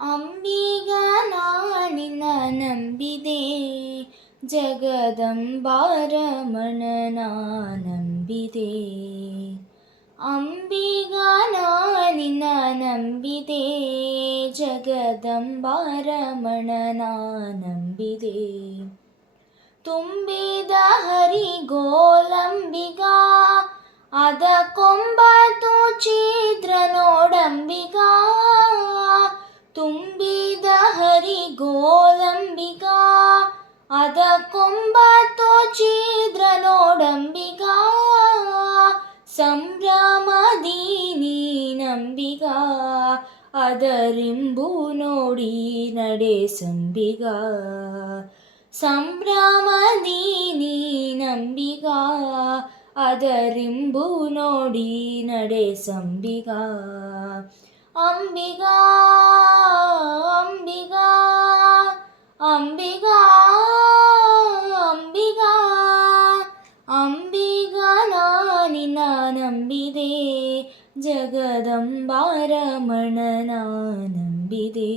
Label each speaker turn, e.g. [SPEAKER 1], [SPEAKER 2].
[SPEAKER 1] ಅಂಬಿಗ ನಾನಿನ ನಂಬಿದೆ ಜಗದಂಬಾರಮಣನ ನಂಬಿದೆ ಅಂಬಿಗ ನಾನಿನ ನಂಬಿದೆ ಜಗದಂಬಾರಮಣನ ನಂಬಿದೆ ತುಂಬಿದ ಹರಿಗೋಲಂಬಿಗ ಅದ ಕೊಂಬ ತೂಚಿ കൊമ്പാത്തോച്ചിദ്രനോടംബിക സംരാമദീനീ നമ്പിക. അതറിമ്പൂനോടി നടേ സംബിക സംരാമദീനീ നമ്പിക. അതറിമ്പൂനോടി നടേ സംബിക അംബിക നമ്പിതേ ജഗദംബാരമണനാ നമ്പിതേ.